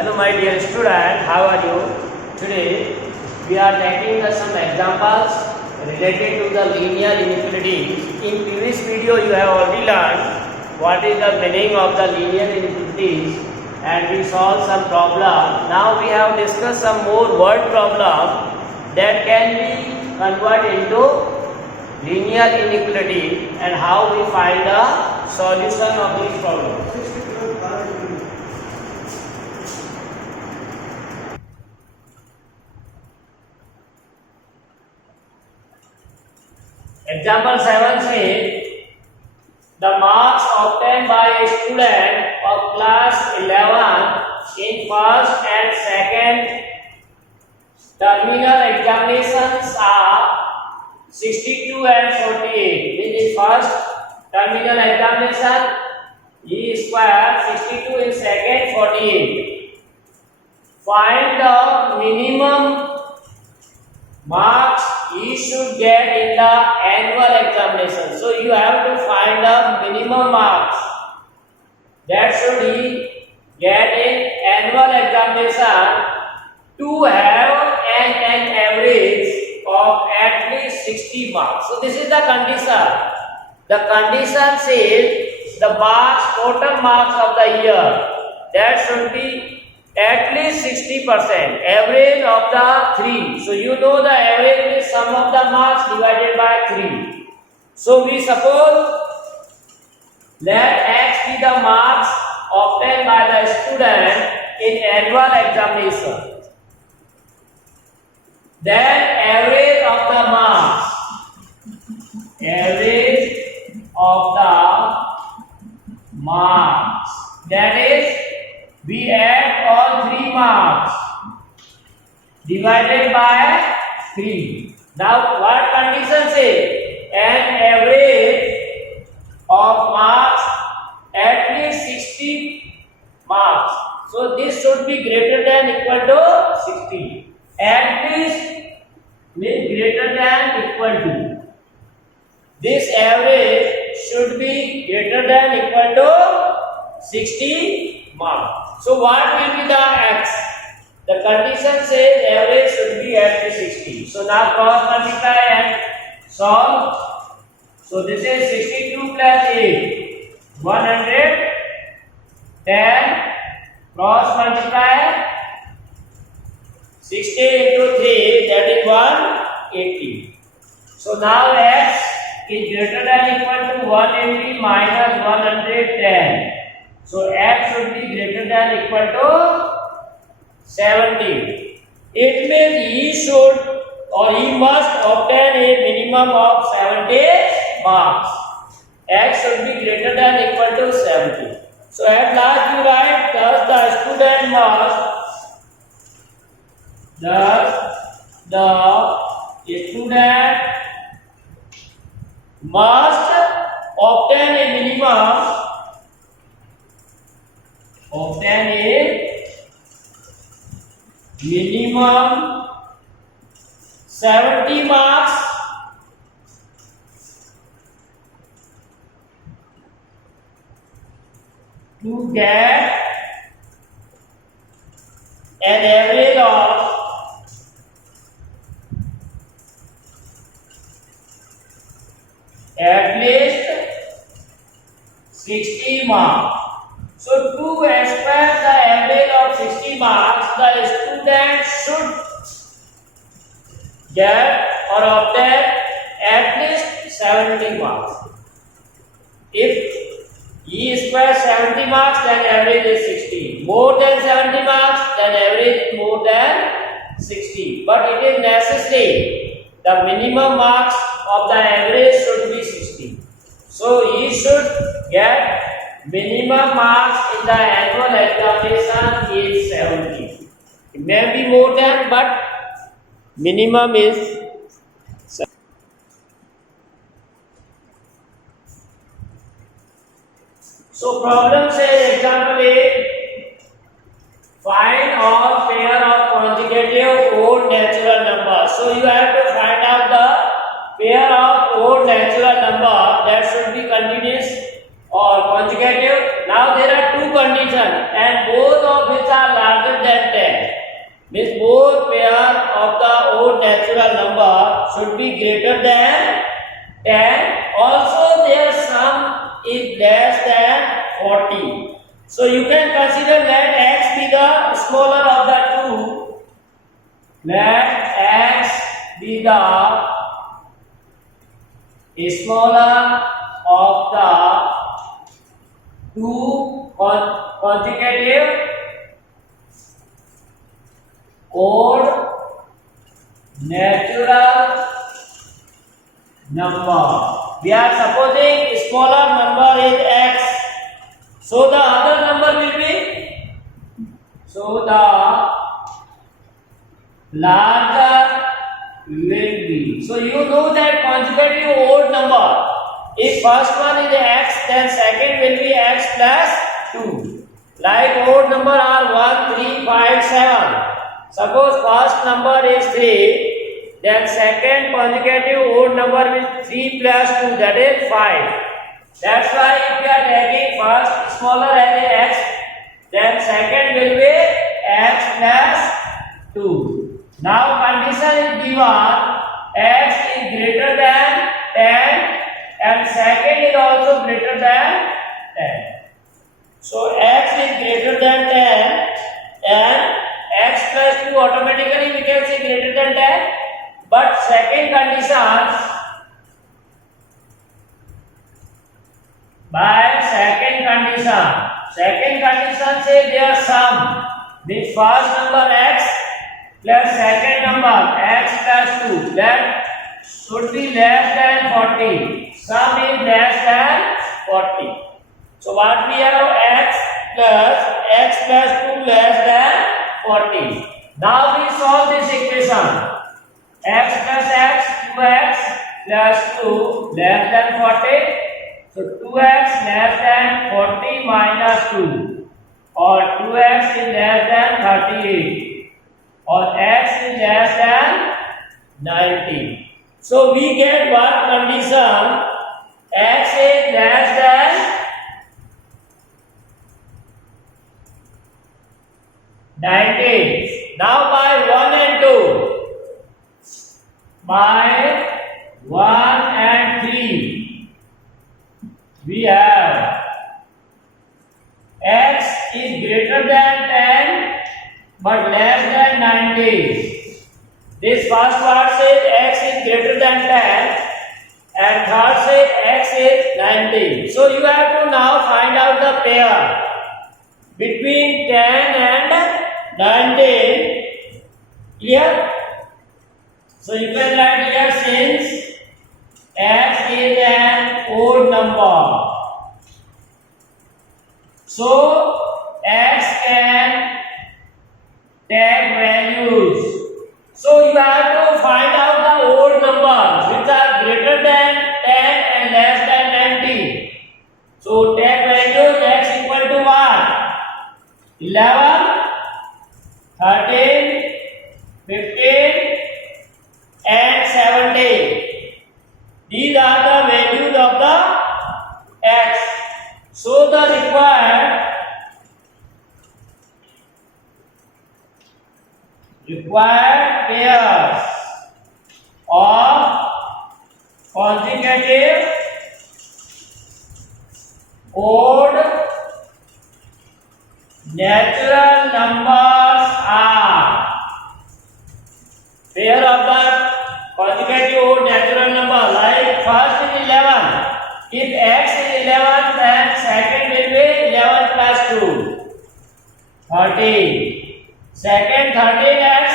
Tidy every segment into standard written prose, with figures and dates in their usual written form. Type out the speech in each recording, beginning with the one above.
Hello my dear student, how are you? Today we are taking some examples related to the linear inequalities. In previous video you have already learned what is the meaning of the linear inequalities and we solved some problem. Now we have discussed some more word problem that can be converted into linear inequality and how we find the solution of this problem. Example 7 says the marks obtained by a student of class 11 in first and second terminal examinations are 62 and 48. In the first terminal examination, E square 62, in second 48. Find the minimum marks he should get in the annual examination. So you have to find the minimum marks that should he get in annual examination to have an average of at least 60 marks. So this is the condition. The condition says the marks, total marks of the year, that should be at least 60%, average of the 3. So you know the average is sum of the marks divided by 3. So we suppose let X be the marks obtained by the student in annual examination. Then average of the marks, that is we add all 3 marks divided by 3. Now what condition say? An average of marks at least 60 marks. So this should be greater than equal to 60. At least means greater than equal to. This average should be greater than equal to 60 marks. So what will be the X? The condition says average should be at least 60. So now cross multiply and solve. So this is 62 plus 8, 110. Cross multiply 60 into 3, that is 180. So now X is greater than equal to 180 minus 110. So X should be greater than equal to 70. It means he should or he must obtain a minimum of 70 marks. X should be greater than equal to 70. So at last you write thus the student must obtain a minimum 70 marks to get an average of at least 60 marks. So to express the average of 60 marks, the student should get or obtain at least 70 marks. If E square 70 marks, then average is 60. More than 70 marks, then average is more than 60. But it is necessary the minimum marks of the average should be 60. So he should get minimum marks in the annual examination is 70. It may be more than, but minimum is 70. So problem says example A, find all pair of consecutive odd natural numbers. So you have to find out the pair of odd natural number that should be continuous or consecutive. Now there are two conditions and both of which are larger than 10. Means both pair of the odd natural number should be greater than 10. Also their sum is less than 40. So you can consider let x be the smaller of the two. Let x be the smaller of the two consecutive odd natural number. We are supposing smaller number is x, so the other number will be, so the larger will be. So you know that consecutive odd number, if first one is x, then second will be x plus 2. Like odd number are 1, 3, 5, 7. Suppose first number is 3, then second consecutive odd number is 3 plus 2, that is 5. That's why if we are taking first smaller as x, then second will be x plus 2. Now condition is given, x is greater than 10 and second is also greater than 10. So x is greater than 10 and x plus 2 automatically we can say greater than 10. But second condition, by second condition say their sum, the first number x plus second number x plus 2, that should be less than 40. Sum is less than 40. So what we have, x plus 2 less than 40. Now we solve this equation. X plus x, 2x plus 2 less than 40. So 2x less than 40 minus 2, or 2x is less than 38, or x is less than 90. So we get what condition? X is less than 90. Now by 1 and 2, by 1 and 3, we have x is greater than 10 but less than 90. This first part says x is greater than 10 and third says x is 90. So you have to now find out the pair between 10 and 90. Clear? So you can write here, since x is an odd number, so x can take values. So you have to find out the odd numbers which are greater than 10 and less than 90. So take values x equal to what? 11, 13, 15 and 17. These are the values of the x. So the required pairs of consecutive odd natural numbers are, pair of the consecutive odd natural number, like first is 11. If x is 11, then second will be 11 plus 2, 13. Second 13x,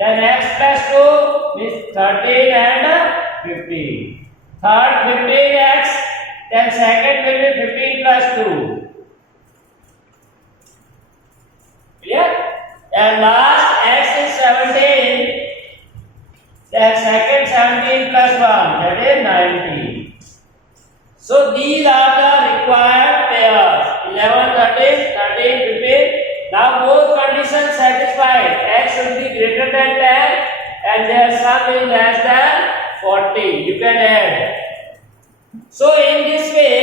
then x plus 2 is 13 and 15. Third 15x, then second will be 15 plus 2. Clear? And last x is 17, then second 17 plus 1, that is 19. So these are the required pairs, 11, 13, 13, 15. Now both conditions satisfied. X should be greater than 10 and their sum is less than 40. You can add. So in this way,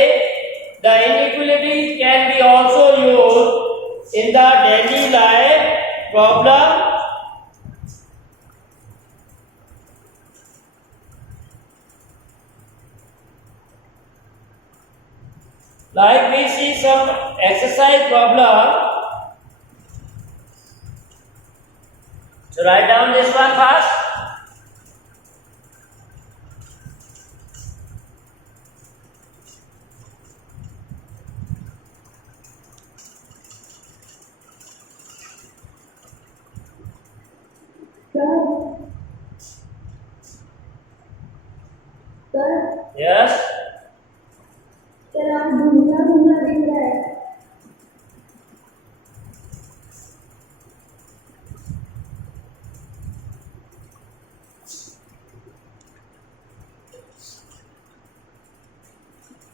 the inequality can be also used in the daily life problem, like we see some exercise problem. So write down this one first. Yes.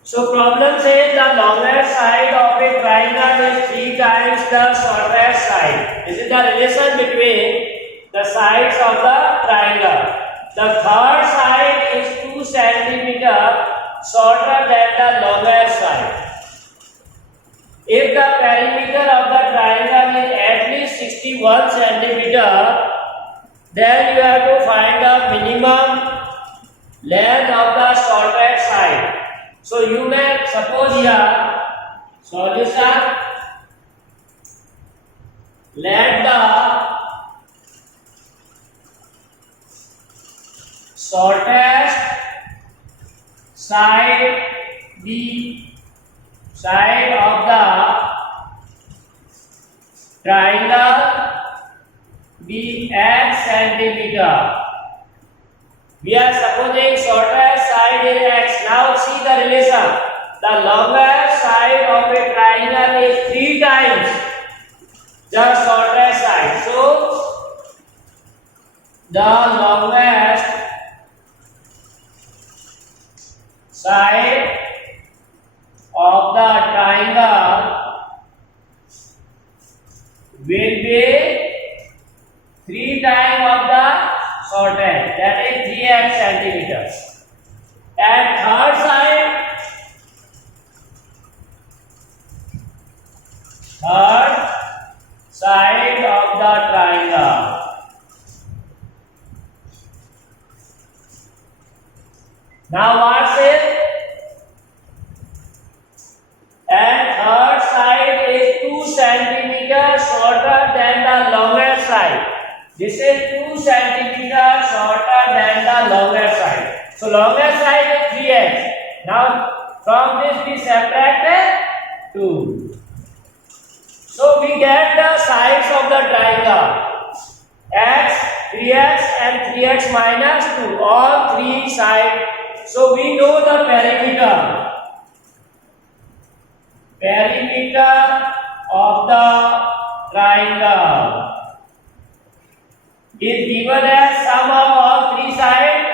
So problem says the longer side of a triangle is 3 times the shorter side. This is the relation between the sides of the triangle. The third side is 2 centimeter shorter than the longer side. If the perimeter of the triangle is at least 61 centimeter, then you have to find the minimum length of the shorter side. So you may suppose here solution, let the shortest side be side of the triangle be x centimeter. We are supposing shorter side is x. Now see the relation. The longer side of a triangle is 3 times the shorter side. So the longest side of the triangle will be 3 times of the shortest, that is 3x centimeters. And third side of the triangle. Now what is? And third side is 2 centimeters shorter than the longer side. This is 2 centimeters shorter than the longer side. So longer side is 3x. Now from this we subtract 2. So we get the sides of the triangle. X, 3x and 3x minus 2. All 3 sides. So we know the perimeter. Perimeter of the triangle is given as sum of all 3 sides.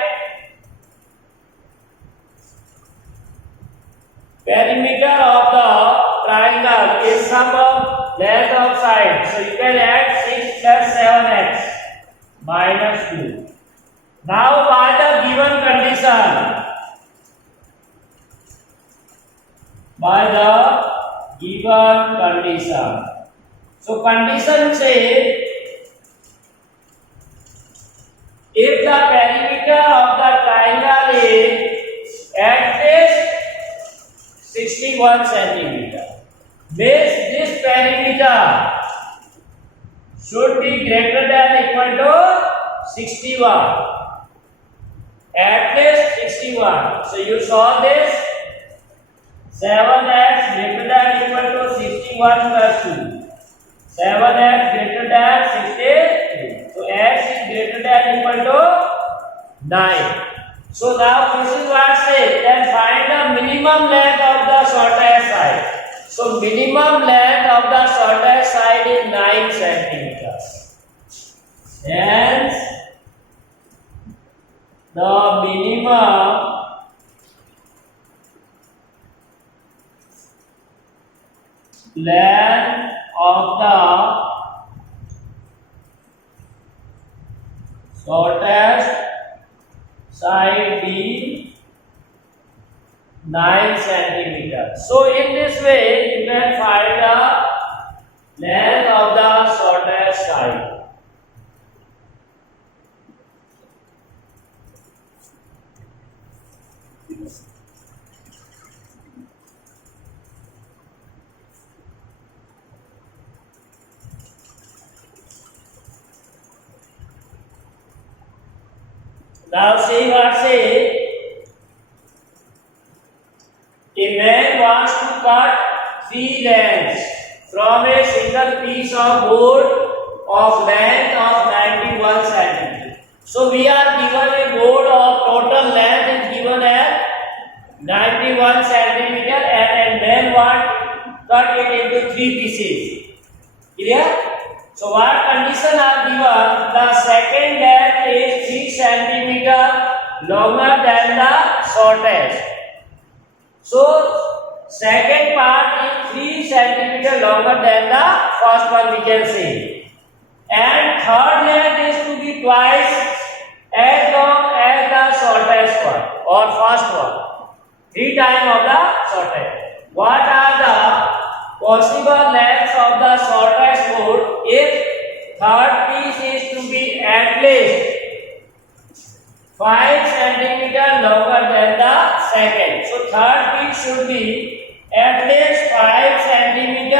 Perimeter of the triangle is sum of length of sides. So you can add 6 plus 7x minus 2. Now by the given condition. By the given condition. So condition says if the perimeter of the triangle is at least 61 centimeter, means this perimeter should be greater than equal to 61. At least 61. So you solve this. 7x greater than equal to 61 plus 2. 7x greater than 63. So x is greater than equal to 9. So now this is what says, then find the minimum length of the shortest side. So minimum length of the shortest side is 9 centimeters. Hence the minimum length of the shortest side be 9 centimeters. So in this way you can find the length of the shortest side. Now see what say. A man wants to cut three lengths from a single piece of board of length of 91 cm. So we are given a board of total length is given as 91 cm and a man want cut it into three pieces. Clear? So what condition are given? The second length is 3 cm longer than the shortest. So second part is 3 cm longer than the first one, we can say. And third length is to be twice as long as the shortest one or first one. 3 times of the shortest. What are the possible lengths of the shortest board if third piece is to be at least 5 cm longer than the second? So third piece should be at least 5 cm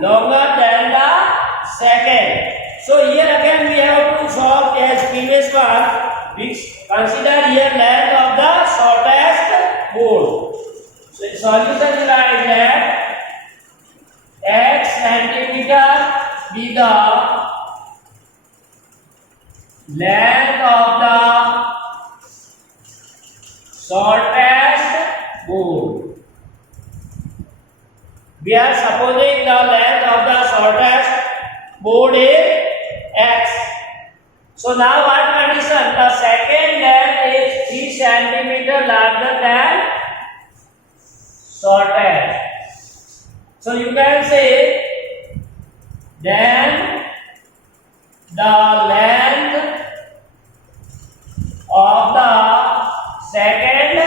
longer than the second. So here again we have to solve as previous one, which consider here length of the shortest board. So the solution is that x centimeter be the length of the shortest board. We are supposing the length of the shortest board is x. So now what condition? The second length is 3 cm larger than shortest. So you can say then the length of the second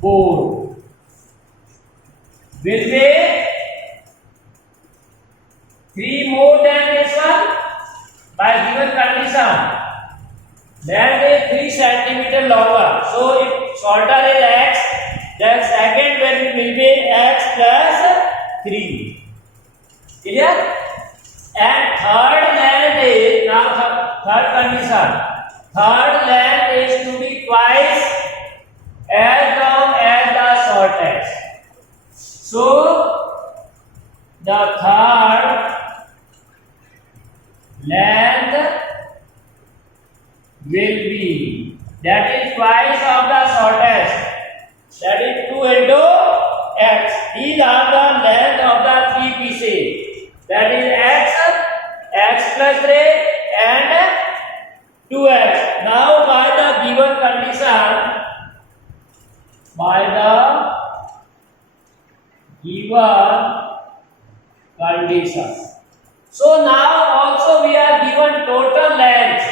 board will be 3 more than this one by given condition. Length is 3 cm longer. So if shorter is x, then second value will be x plus 3. Clear? And third length is, now third condition. Third length is to be twice as long as the shortest. So the third length will be, that is twice of the shortest. That is 2 into x. These are the length of the 3 pieces. That is x, x plus 3 and 2x. Now by the given condition, so now also we are given total length,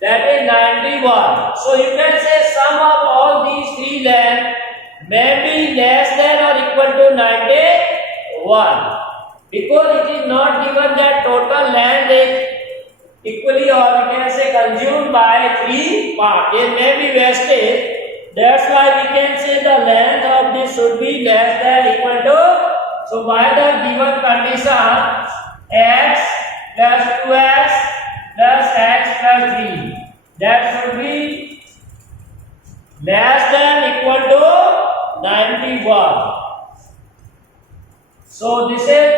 that is 91. So you can say sum of all these three lengths may be less than or equal to 91, because it is not given that total length is equally, or we can say consumed by 3 parts. It may be wasted. That's why we can say the length of this should be less than equal to. So by the given condition, x plus 2x plus x plus 3, that should be less than equal to 91. So this is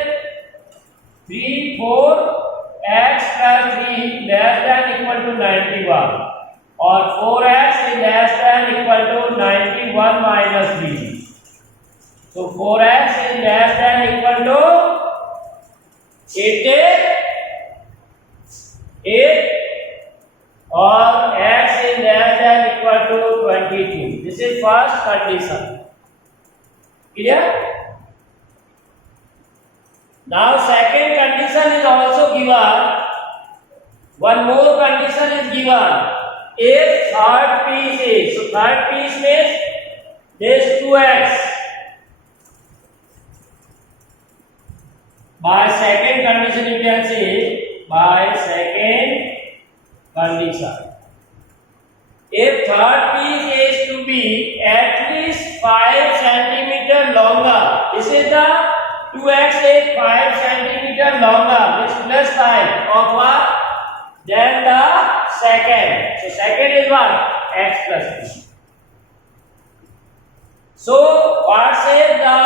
3, 4, x plus 3 less than equal to 91, or 4x is less than equal to 91 minus 3. So 4x is less than equal to 88, or x is less than equal to 22. This is first condition. Clear? Now second condition is also given. One more condition is given. If third piece is, so third piece means this 2x. by second condition, you can say by second condition. If third piece is to be at least 5 centimeter longer, this is the 2x is 5 centimeter longer, this plus 5 of what? Then the second. So second is what? X plus b. So what says the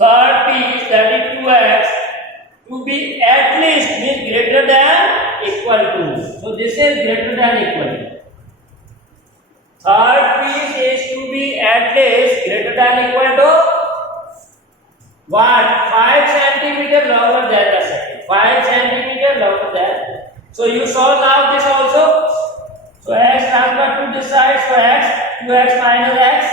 third piece, that is 2x, to be at least means greater than equal to. So this is greater than equal to. Third piece is to be at least greater than equal to what? 5 centimeter longer than the second. 5 centimeter longer than. So you saw now this also. So x transfer to this side. So x, 2x minus x,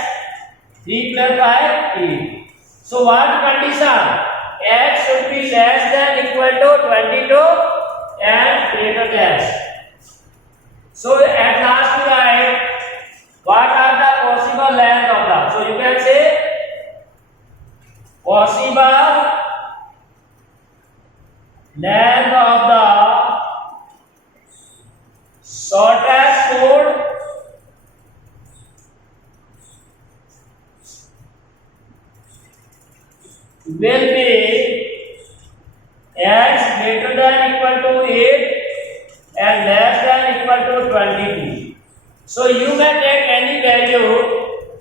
3 plus 5, 3. So what condition? X should be less than equal to 22 and greater than. So at last we write what are the possible length of the. So you can say possible length of the shortest chord will be x greater than equal to 8 and less than equal to 22. So you can take any value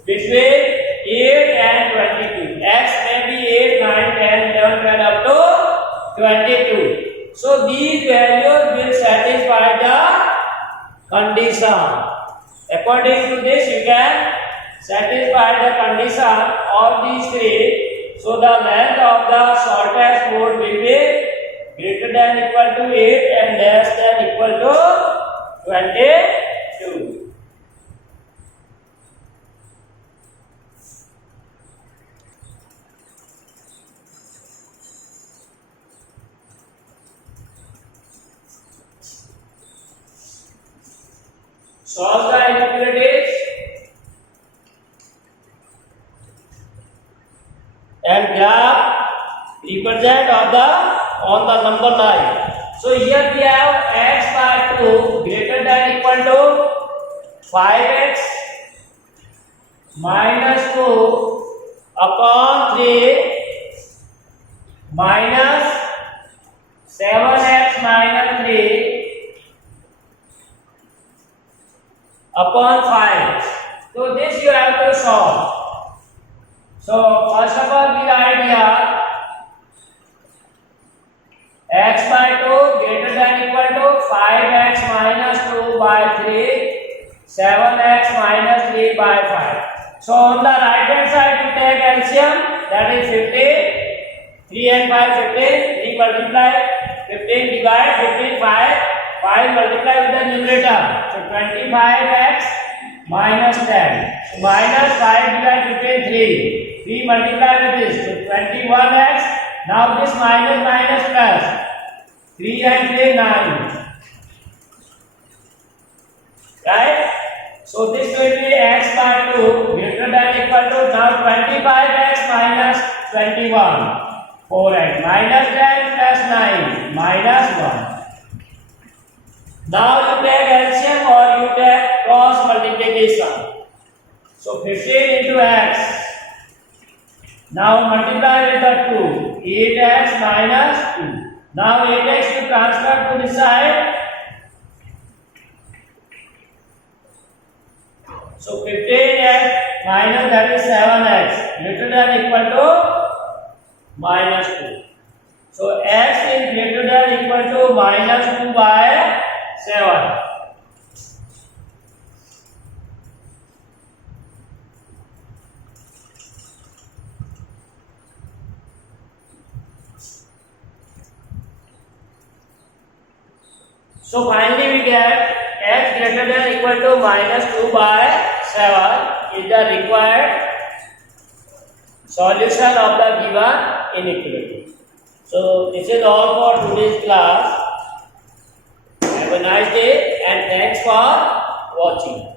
between 8 and 22. X may be 8, 9, 10, 11, 12 up to 22. So these values will satisfy the condition. According to this, you can satisfy the condition of these three. So the length of the shortest chord will be greater than equal to 8 and less than equal to 22. Solve the inequalities and graph represent of the on the number line. So here we have x by 2 greater than equal to 5x minus 2 upon 3 minus 7x minus 3 upon 5. So this you have to solve. So first of all we write here x by 2 greater than equal to 5x minus 2 by 3, 7x minus 3 by 5. So on the right hand side you take LCM, that is 15, 3 and 5 15, 3 multiply 15 divide 15 5 multiply with the numerator. So 25x minus 10. So minus 5 divide 15 3 multiply with this. So 21x. Now this minus plus. 3 and 3 9. Right? So this will be x by 2 greater than equal to now 25x minus 21. 4x minus 10 plus 9 minus 1. Now you take LCM or you take cross multiplication. So 15 into x. Now multiply with the 2. 8x minus 2. Now 8x you transfer to the side. So 15x minus that is 7x greater than equal to minus 2. So x is greater than equal to minus 2 by 7. So finally we get x greater than equal to minus 2 by 7 is the required solution of the given inequality. So this is all for today's class. Have a nice day and thanks for watching.